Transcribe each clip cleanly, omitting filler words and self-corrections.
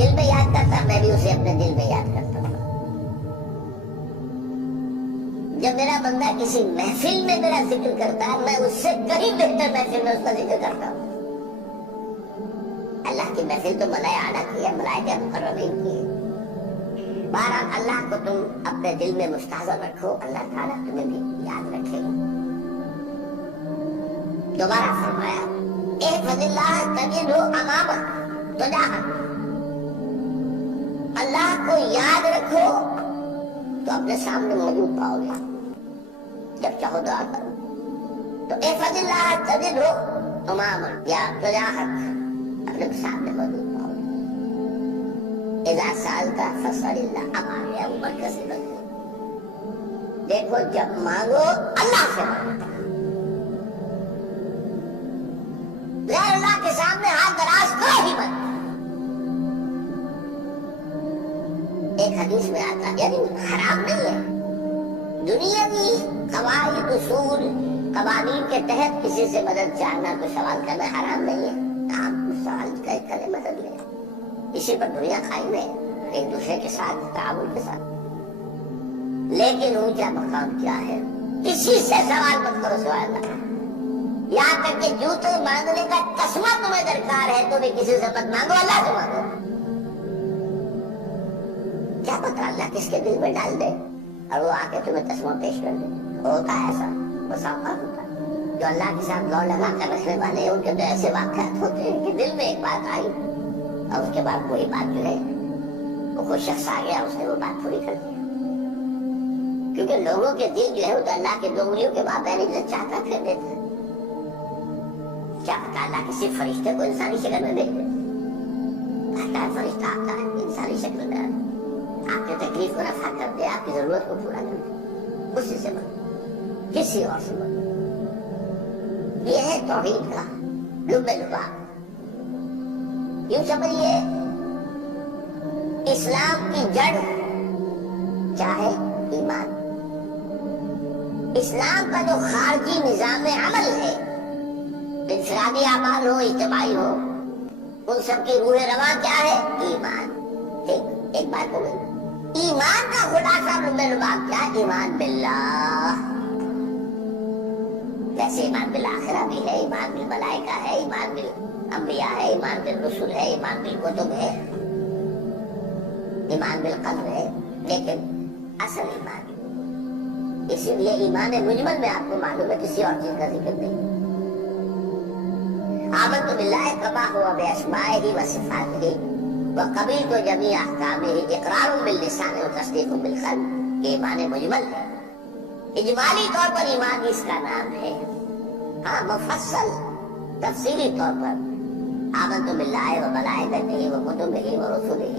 دل میں یاد کرتا، میں بھی اسے اپنے دل میں یاد کرتا ہوں۔ جب میرا بندہ کسی محفل میں میرا ذکر کرتا ہے، میں اس سے کہیں بہتر محفل میں اس کا ذکر کرتا ہوں۔ اللہ کی محفل تو ملائے اعلیٰ کی ہے، ملائکہ مقربین کی ہے۔ بہرحال اللہ کو تم اپنے دل میں مستحضر رکھو، اللہ تعالیٰ تمہیں بھی یاد رکھے گا۔ دوبارہ فرمایا احفظ اللہ تجدہ امامک تجاہک، اللہ کو یاد رکھو تو اپنے سامنے موجود پاؤ گے، جب چاہو دعا کرو تو احفظ اللہ تجدہ امامک یا تجاہک، اپنے سامنے موجود پاؤ گے۔ اذا سألت فاسأل اللہ، اب آ گیا اوپر کا صفت۔ دیکھو جب مانگو اللہ سے مانگو، غیر اللہ کے سامنے ہاتھ دراز کرو ہی مت۔ ایک حدیث میں آتا، یعنی حرام نہیں ہے، دنیا کی قواعد اصول قوانین کے تحت کسی سے مدد چاہنا، کوئی سوال کرنا حرام نہیں ہے۔ آپ سوال کریں، مدد لیں، اسی پر دنیا قائم ہے، ایک دوسرے کے ساتھ تعاون کے ساتھ۔ لیکن اونچا مقام کیا ہے؟ کسی سے سوال مت کرو سوائے اللہ، یہاں تک کہ جوتے مانگنے کا تسمہ تمہیں درکار ہے تو بھی کسی سے مت مانگو، اللہ سے مانگو۔ کیا پتہ اللہ کس کے دل میں ڈال دے اور وہ آ کے تمہیں تسمہ پیش کر دے۔ ہوتا ہے ایسا، بس اوقات ہوتا ہے۔ جو اللہ کے ساتھ لو لگا کر رکھنے والے ہیں، ان کے اندر ایسے واقعات ہوتے ہیں کہ دل میں ایک بات آئی اور اس کے بعد وہی بات جو ہے وہ کوئی شخص آ گیا، اس نے وہ بات پوری کر دی۔ کیونکہ لوگوں کے دل جو ہے وہ تو اللہ کے دو انگلیوں کے مابین جو چاہتا پھر دیتا ہے۔ کیا پتا اللہ کسی فرشتے کو انسانی شکل میں بھیج دے، آتا ہے فرشتہ، آتا ہے انسانی شکل میں، آپ کی تکلیف کو رفع کر دے، آپ کی ضرورت کو پورا کر دے، اسی سے بڑھ کسی اور سے بڑھ۔ یہ ہے توحید کا لب لباب۔ یوں سمجھیے اسلام کی جڑ کیا ہے؟ ایمان۔ اسلام کا جو خارجی نظام عمل ہے، انفرادی اعمال ہو، اجتماعی ہو، ان سب کی روح رواں کیا ہے؟ ایمان۔ ٹھیک، ایک بات ہو گئی۔ ایمان کا خلاصہ لب لباب کیا ہے؟ ایمان باللہ۔ جیسے ایمان بالآخرہ بھی ہے، ایمان بالملائکہ ہے، ایمان بالانبیاء ہے، ایمان بالرسل ہے، ایمان بالکتب ہے، ایمان بالقدر ہے، لیکن اصل ایمان، اسی لیے ایمان مجمل میں آپ کو معلوم ہے کسی اور چیز کا ذکر نہیں۔ آمنت باللہ کما ہوا باسمائہ وصفاتہ وقبلت جمیع احکامہ اقرار باللسان وتصدیق بالقلب، یہ ایمان مجمل ہے۔ اجمالی طور پر ایمان اس کا نام ہے، ہاں مفصل تفصیلی طور پر آمنت باللہ وملائکتہ وکتبہ ورسلہ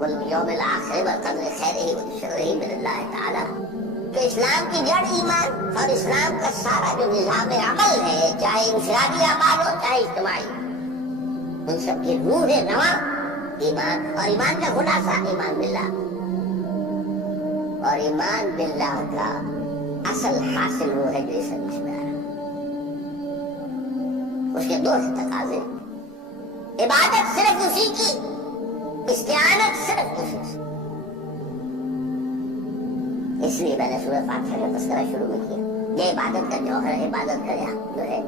والیوم الآخر والقدر خیرہ وشرہ من اللہ تعالی۔ تو اسلام کی جڑ ایمان، اور اسلام کا سارا جو نظام عمل ہے، چاہے انفرادی اعمال ہو چاہے اجتماعی، ان سب کی روح رواں ایمان، اور ایمان کا خلاصہ ایمان باللہ۔ اور ایمان باللہ کا اصل حاصل وہ ہے جو اس حدیث میں آ رہا ہے۔ اس کے دو تقاضے، عبادت صرف اسی کی، استعانت صرف اسی سے۔ اس لیے میں نے سورہ فاتحہ کا تذکرہ شروع میں کیا۔ یہ عبادت کا جوہر ہے، عبادت کا جو ہے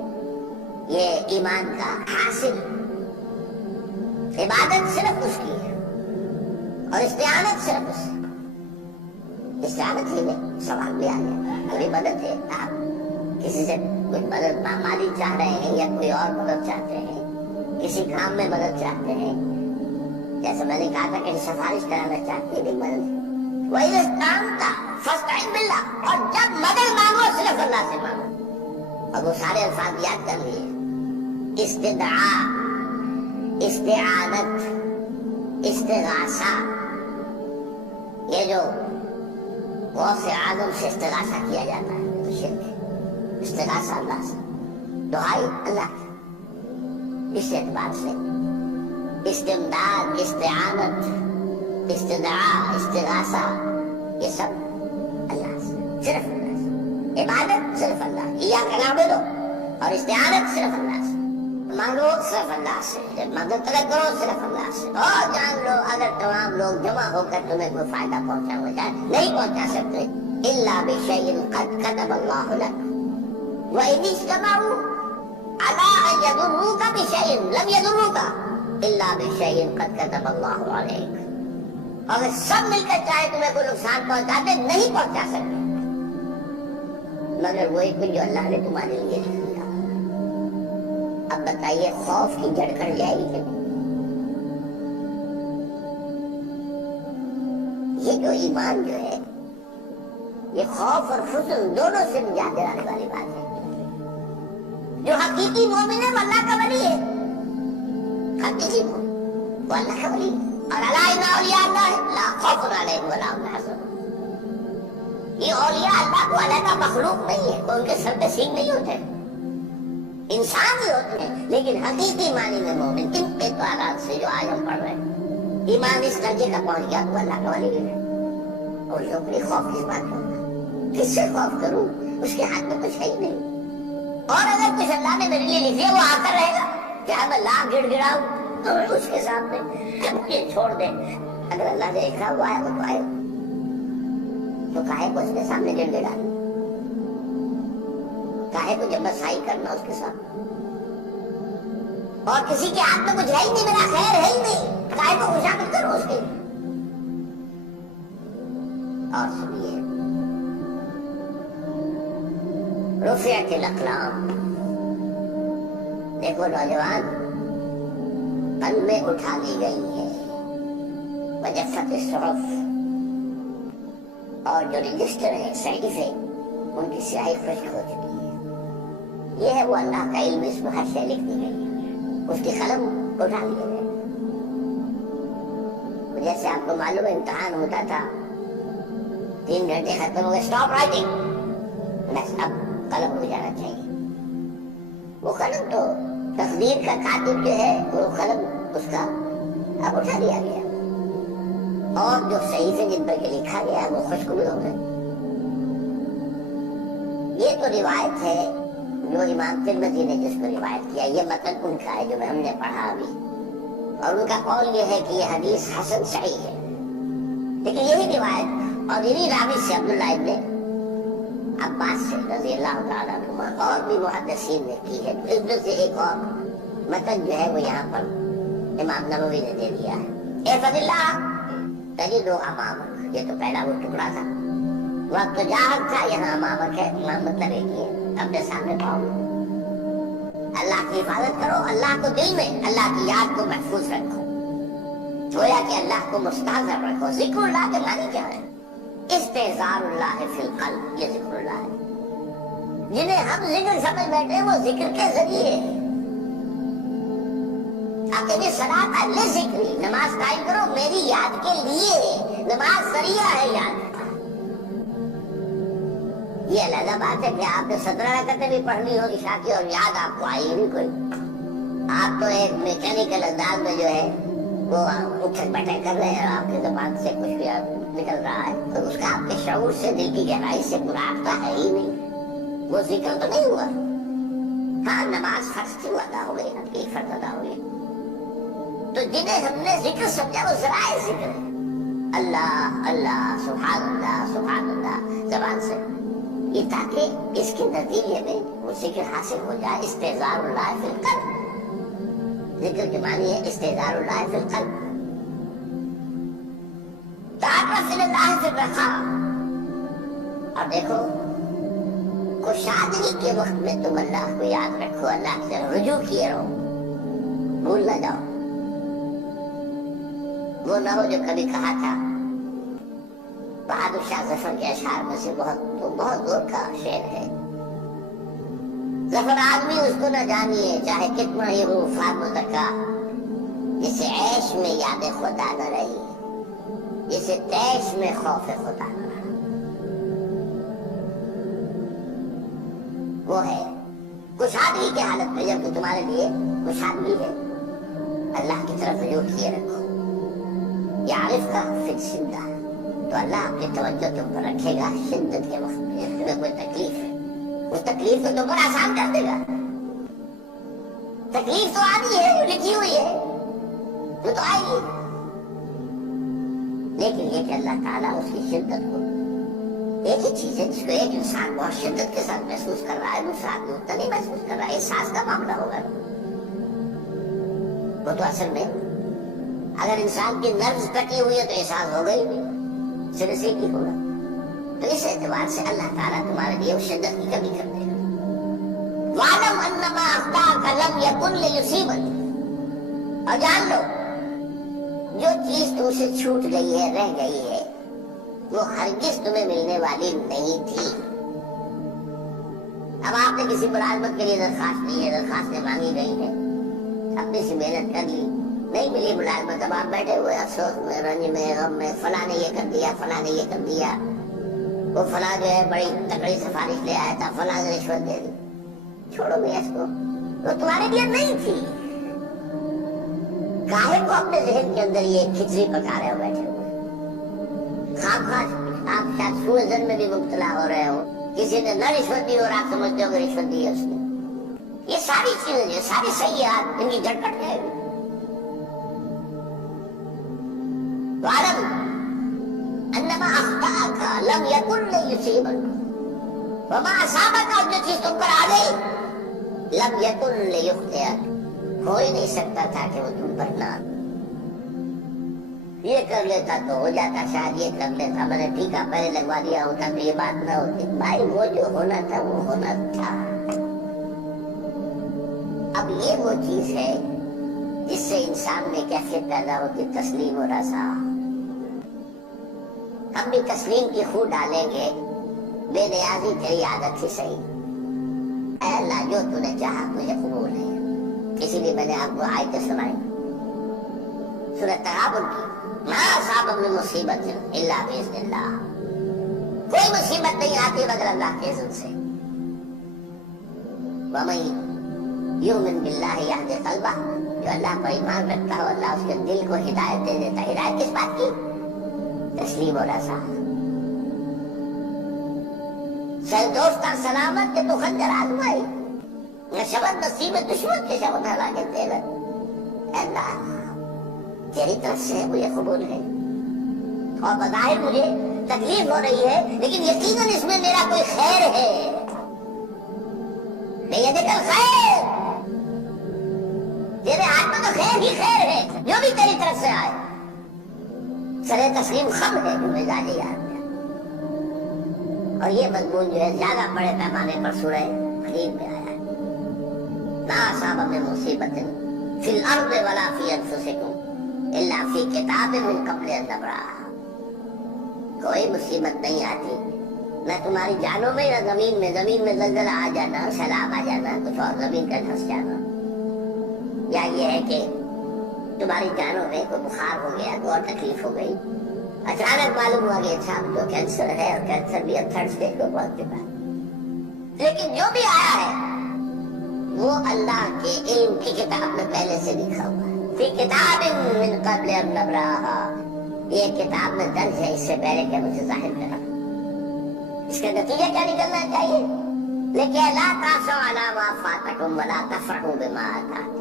یہ ایمان کا حاصل۔ عبادت صرف اس کی ہے اور استعانت صرف اس سے۔ استعانت ہی میں سوال بھی آ گیا، کوئی مدد ہے، آپ کسی سے کوئی مدد مالی چاہ رہے ہیں یا کوئی اور مدد چاہتے ہیں، کسی کام میں مدد چاہتے ہیں، جیسے میں نے کہا تھا کہ سفارش کرانا چاہتے ہیں، مدد ہے۔ وَإِذَا اسْتَعَنْتَ فَاسْتَعِنْ بِاللَّهِ، اور جب مدد مانگو صرف اللہ سے مانگو۔ اور وہ سارے الفاظ یاد کر لیے، استدعاء، استعانت، استغاثہ، یہ جو غوث اعظم سے استغاثہ کیا جاتا ہے تو شرک ہے۔ استغاثہ اللہ سے، دعائی اللہ سے، اس اعتبار سے استمداد، استعانت، استدعاء، استغاثہ، یہ سب اللہ سے، صرف اللہ سے۔ عبادت صرف اللہ، ایاک نعبد، اور استعانت صرف اللہ سے، مانگو صرف اللہ سے، جب مدد طلب کرو صرف اللہ سے، اور جان لو اگر تمام لوگ جمع ہو کر تمہیں کوئی فائدہ پہنچا ہو جائے نہیں پہنچا سکتے، الا بشیء قد كتب اللہ لك وان اجتمعوا على ان يضروك بشيء لم يضروك الا بشيء قد كتب اللہ عليك، اگر سب مل کر چاہے تمہیں کوئی نقصان پہنچاتے نہیں پہنچا سکتے مگر وہی کچھ جو اللہ نے تمہارے لیے لکھ دیا۔ اب بتائیے خوف کی جڑ کر جائے گی کہ نہیں؟ یہ جو ایمان جو ہے یہ خوف اور حزن دونوں سے نجات دلانے والی بات ہے۔ جو حقیقی مومن ہے وہ اللہ کا ولی ہے، حقیقی مومن وہ اللہ کا ولی ہے، اور الا ان اولیاء اللہ لا خوف علیہم ولا هم يحزنون۔ یہ اولیاء اللہ کو علیحدہ مخلوق نہیں ہے، کوئی ان کے سر پہ سینگ نہیں ہوتے، انسان ہی ہوتے ہیں، لیکن حقیقی معنی میں مومن ان اعتبارات سے جو آج ہم پڑھ رہے ہیں ایمان اس درجے کا پہنچ گیا تو اللہ کا ولی ہے۔ اور جو اپنی خوف کس بات کا ہوگا، کس سے خوف کروں، اس کے ہاتھ میں کچھ ہے ہی نہیں، اور اگر کچھ اللہ نے میرے لیے لکھ دیا وہ آ کر رہے گا، چاہے میں لاکھ گڑ گڑاؤں تو اس کے سامنے مجھے چھوڑ دے، اگر اللہ نے لکھا ہوا ہے وہ تو آئے تو کاہے کو اس کے سامنے گڑ گڑانا، کاہے کو جب مسائی کرنا اس کے ساتھ، اور کسی کے ہاتھ میں کچھ ہے ہی نہیں، میرا خیر ہے ہی نہیں، کاہے کو خوشامد کرو اس کے۔ اور سنیے رفعت الاقلام، دیکھو نوجوان قلمیں اٹھا دی گئی ہیں، وجفت الصحف، اور جو رجسٹر ہیں صحیفے ان کی سیاہی خشک ہو چکی ہے، یہ ہے وہ اللہ کا علم، اس میں ہر شے لکھ دی گئی ہے، اس کی قلم اٹھا لیے گئے۔ جیسے آپ کو معلوم ہے امتحان ہوتا تھا 3 گھنٹے ختم ہو گئے، اسٹاپ رائٹنگ، بس اب قلم ہو جانا چاہیے۔ وہ قلم تو تقدیر کا کاتب جو ہے وہ قلم اس کا اب اٹھا دیا گیا، اور جو صحیفے جن پر لکھا گیا وہ خشک بھی ہو گئے۔ یہ تو روایت ہے جو امام ترمذی نے جس کو روایت کیا، یہ متن ان کا ہے جو ہم نے پڑھا ابھی، اور ان کا قول یہ ہے کہ یہ حدیث حسن صحیح ہے، لیکن یہی روایت اور انہی راوی سے عبداللہ ابن عباس سے رضی اللہ تعالیٰ عنہما اور بھی محدثین نے کی ہے۔ اس میں سے ایک اور متن جو ہے وہ یہاں پر امام نووی نے دے دیا ہے، احفظ اللہ تجدہ امامک، یہ تو پہلا وہ ٹکڑا تھا، وقت جاہد تھا، یہاں امامک ہے، امام مطلب ایک ہی ہے، اپنے سامنے پاؤ۔ اللہ کی حفاظت کرو، اللہ کو دل میں، اللہ کی یاد کو محفوظ رکھو، گویا کہ اللہ کو مستحضر رکھو۔ ذکر اللہ کے معنی کیا ہے؟ استحضار اللہ فی القلب، یہ ذکر اللہ ہے۔ جنہیں ہم ذکر سمجھ بیٹھے ہیں وہ ذکر کے ذریعے اقیم الصلاۃ لذکری، نماز قائم کرو میری یاد کے لیے، نماز ذریعہ ہے یاد کا۔ یہ علیحدہ بات ہے کہ آپ نے 17 رکعتیں بھی پڑھ لی ہو عشاء کی اور یاد آپ کو آئی نہیں کوئی، آپ تو ایک میکینیکل انداز میں جو ہے وہ اٹھک بیٹھک کر رہے ہیں، آپ کی زبان سے کچھ بھی نکل رہا ہے تو اس کا آپ کے شعور سے، دل کی گہرائی سے رابطہ ہے ہی نہیں، وہ ذکر تو نہیں ہوا۔ ہاں نماز فرض کیوں ادا ہو گئی، حقیقی فرض ادا ہو گئی، تو جنہیں ہم نے ذکر سمجھا وہ ذرائع ذکر ہے، اللہ اللہ سبحان اللہ زبان سے، یہ تاکہ اس کے نتیجے میں وہ ذکر حاصل ہو جائے۔ استحضار اللہ فی القلب، ذکر کے معنی ہے استحضار اللہ فی القلب، تعرف الی اللہ فی الرخاء۔ اور دیکھو کشادگی کے وقت میں تم اللہ کو یاد رکھو، اللہ کی طرف رجوع کیے رہو، بھول نہ جاؤ۔ وہ نہ ہو جو کبھی کہا تھا، بہادر شاہ ظفر کے اشعار میں سے بہت دور کا شعر ہے، ظفر آدمی اس کو نہ جانیے چاہے کتنا ہی ہو فاق و ذکا، جسے عیش میں یاد خدا نہ رہی، جسے تیش میں خوف خدا نہ رہا۔ وہ ہے کشادگی کی حالت میں، جب کہ تمہارے لیے کشادگی ہے، اللہ کی طرف رجوع کیے رکھو۔ یعرف کا فی الشدہ، تو اللہ اپنی توجہ تم پر رکھے گا شدت کے وقت میں، جب تمہیں کوئی تکلیف ہے، اس تکلیف کو تم پر آسان کر دے گا۔ تکلیف تو آنی ہے، جو لکھی ہوئی ہے وہ تو آئے گی، لیکن یہ کہ اللہ تعالیٰ اس کی شدت کو، ایک ہی چیز ہے جس کو ایک انسان بہت شدت کے ساتھ محسوس کر رہا ہے، دوسرا آدمی اتنا نہیں محسوس کر رہا ہے، احساس کا معاملہ ہوگا وہ تو اصل میں اگر انسان کی نرز کٹی ہوئی ہے تو احساس ہوگا ہی نہیں، سرے سے ہی ہوگا، تو اس اعتبار سے اللہ تعالیٰ تمہارے لیے اس شدت کی کمی کر دے گا۔ وَاعْلَمْ أَنَّمَا أَخْطَأَكَ لَمْ يَكُنْ لِيُصِيبَكَ، اور جان لو جو چیز تم سے چھوٹ گئی ہے، رہ گئی ہے، وہ ہرگز تمہیں ملنے والی نہیں تھی۔ اب آپ نے کسی ملازمت کے لیے درخواست دی ہے، درخواستیں مانگی گئی ہیں، اپنی سی محنت کر لی، نہیں ملی ملازمت، اب آپ بیٹھے ہوئے افسوس میں، رنج میں، غم میں، فلاں نے یہ کر دیا، فلاں نے یہ کر دیا، وہ فلاں جو ہے بڑی تکڑی سفارش لے آیا تھا، فلاں نے رشوت دے دی۔ چھوڑو گے اس کو، وہ تمہارے لیے نہیں تھی۔ کاہے کو اپنے ذہن کے اندر یہ کھچڑی پکا رہے ہو بیٹھے ہوئے؟ آپ شاید سوء ظن میں بھی مبتلا ہو رہے ہو، کسی نے نہ رشوت دی اور آپ سمجھتے ہو کہ رشوت دی ہے اس نے۔ یہ ساری چیزیں جو ساری سیئات ان کی جڑ کٹ جائے گی۔ وَاعْلَمْ أَنَّمَا أَخْطَأَكَ لَمْ يَكُنْ لِيُصِيبَكَ وَمَا أَصَابَكَ، اور جو چیز تم پر آ گئی، لَمْ يَكُنْ لِيُخْطِئَكَ، ہو ہی نہیں سکتا تھا کہ وہ تم پر نہ، یہ کر لیتا تو ہو جاتا، شاید یہ کر لیتا، میں نے ٹیکا پہلے لگوا دیا ہوتا تو یہ بات نہ ہوتی۔ بھائی وہ جو ہونا تھا وہ ہونا تھا۔ اب یہ وہ چیز ہے جس سے انسان میں کیفیت پیدا ہوتی، تسلیم و رضا۔ ہم بھی تسلیم کی خو ڈالیں گے، بے نیازی تیری عادت ہی صحیح، اے اللہ جو تو نے چاہا مجھے قبول ہے۔ اسی لیے میں نے آپ کو آیتیں سنائی سورۃ تغابن کی، ما اصاب من مصیبت الا باذن اللہ، کوئی مصیبت نہیں آتی مگر اللہ کے اذن سے۔ ومن یؤمن باللہ یہد قلبہ، جو اللہ پر ایمان رکھتا ہو اللہ اس کے دل کو ہدایت دے دیتا۔ ہدایت کس بات کی؟ تسلیم و رضا۔ سر دوستان سلامت کے تو خنجر آزمائی، شبد نصیب دشمن کے شبد ہلا کے تیرے، اللہ تیری طرف سے مجھے قبول ہے، اور بظاہر مجھے تکلیف ہو رہی ہے لیکن یقیناً اس میں میرا کوئی خیر ہے، یہ دیکھ خیر، تیرے ہاتھ میں تو خیر ہی خیر ہے جو بھی تیری طرف سے آئے۔ سر تسلیم خم ہے جو مزاجی یاد ہے، اور یہ مضمون جو ہے زیادہ بڑے پیمانے پر سورہ حدید میں آیا ہے۔ لا اصاب من مصیبت فی الارض ولا فی انفسکم الا فی کتاب من قبل ان نبرأھا، کوئی مصیبت نہیں آتی نہ تمہاری جانوں میں نہ زمین میں زلزلہ آ جانا، سیلاب آ جانا، کچھ اور زمین کا دھس جانا، یا یہ ہے کہ تمہاری جانوں میں کوئی بخار ہو گیا، کوئی اور تکلیف ہو گئی، اچانک معلوم ہوا کہ اچھا تو کینسر ہے اور کینسر بھی اب 3rd stage کو پہنچ چکا ہے، لیکن جو بھی آیا ہے وہ اللہ کے علم کی کتاب میں پہلے سے لکھا ہوا ہے، فی کتاب من قبل ان نبرأھا، یہ کتاب میں درج ہے اس سے پہلے کہ مجھے ظاہر کرا۔ اس کا نتیجہ کیا نکلنا چاہیے؟ لیکن لا تأسوا علی ما فاتکم ولا تفرحوا بما آتاکم،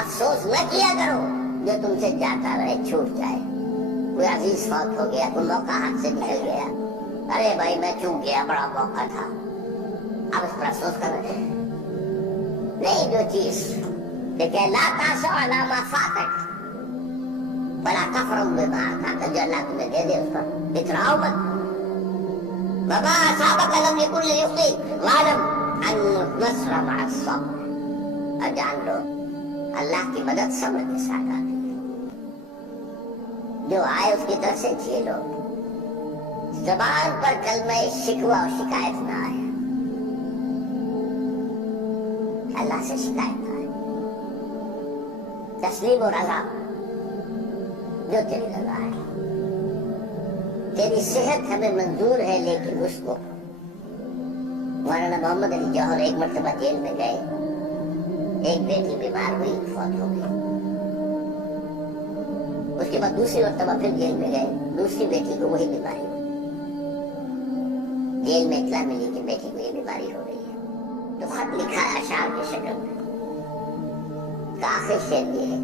افسوس نہ کیا کرو جو تم سے جاتا رہے، چھوٹ جائے، کوئی عزیز فوت ہو گیا، کوئی موقع ہاتھ سے نکل گیا، ارے بھائی میں چوک گیا، بڑا موقع تھا، اب اس پر افسوس کر رہے نہیں، جو چیز لیکن لا تأسوا علی ما فاتک ولا تفرحوا بما آتاکم، جو اللہ تمہیں دے دے اس پر اتراؤ مت۔ وما أصابك لم يكن ليخطئك واعلم أن النصر مع الصبر، اور جان لو اللہ کی مدد صبر کے ساتھ آتی ہے، جو آئے اس کی طرف سے جھیلو، زبان پر کلمہ شکوہ اور شکایت نہ آئے، اللہ سے شکایت نہ آئے، تسلیم و رضا، جو تیری رضا ہے، تیری صحت ہمیں منظور ہے لیکن اس کو، مولانا محمد علی جوہر ایک مرتبہ جیل میں گئے، ایک بیٹی بیمار ہوئی، فوت ہو گئی، اس کے بعد دوسری مرتبہ پھر جیل میں گئے، دوسری بیٹی کو وہی بیماری ہوئی، جیل میں اطلاع ملی کہ بیٹی کو یہ بیماری ہو رہی ہے، تو خط لکھا ہے اشعار کی شکل میں. آخر شعر یہ ہے: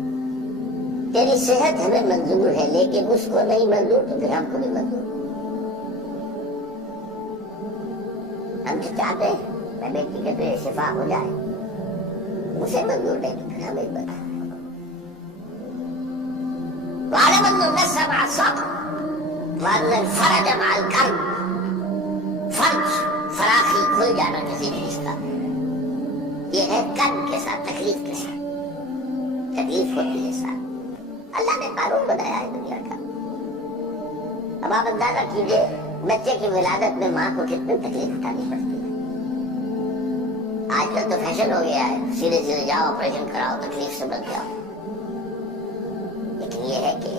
تیری صحت ہمیں منظور ہے لیکن اس کو نہیں منظور تو پھر ہم کو بھی منظور. ہم تو چاہتے ہیں میں بیٹی کے تو شفا ہو جائے، اسے منظور نہیں تو پھر ہمیں بتا. وعلم أن النفس مع الصبر وأن الفرج مع الكرب. فرج فراخی کھل جانا کسی چیز کا، یہ ہے کرب کے ساتھ، تکلیف کے ساتھ. تکلیف ہوتی ہے ساتھ. اللہ نے قانون بنایا ہے دنیا کا. اب آپ اندازہ کیجئے بچے کی ولادت میں ماں کو کتنی تکلیف اٹھانی پڑتی ہے. آج کل تو فیشن ہو گیا ہے، سیدھے سیدھے جاؤ آپریشن کراؤ تکلیف سے بچ جاؤ. لیکن یہ ہے کہ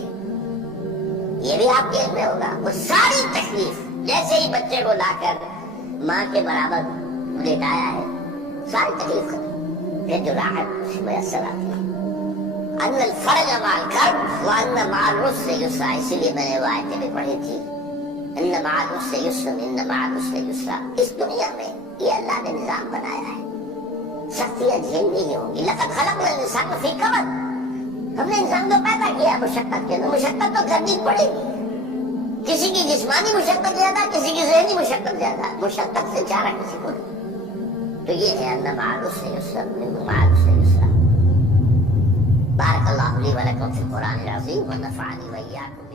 یہ بھی آپ کے علم میں ہوگا، وہ ساری تکلیف جیسے ہی بچے کو لا کر ماں کے برابر لیٹایا ہے ساری تکلیف ختم، پھر جو راحت میسر آتی ہے. ان الفرج مع الکرب وان مع العسر یسرا. اسی لیے میں نے وہ آیتیں بھی پڑھی تھی، ان مع العسر یسرا ان مع العسر یسرا. اس دنیا میں یہ اللہ نے نظام بنایا ہے، سختیاں جھیلنی ہی ہوں گی. لقد خلقنا الانسان فی کبد. ہم نے انسان کو پیدا کیا مشقت کے اندر، مشقت تو کرنی پڑے گی. کسی کی جسمانی مشقت زیادہ، کسی کی ذہنی مشقت زیادہ، مشقت سے چارہ کسی کو نہیں. تو یہ ہے ان مع العسر یسرا ان مع العسر یسرا. بارک اللہ لی و لکم فی القرآن العظیم و نفعنی و ایاکم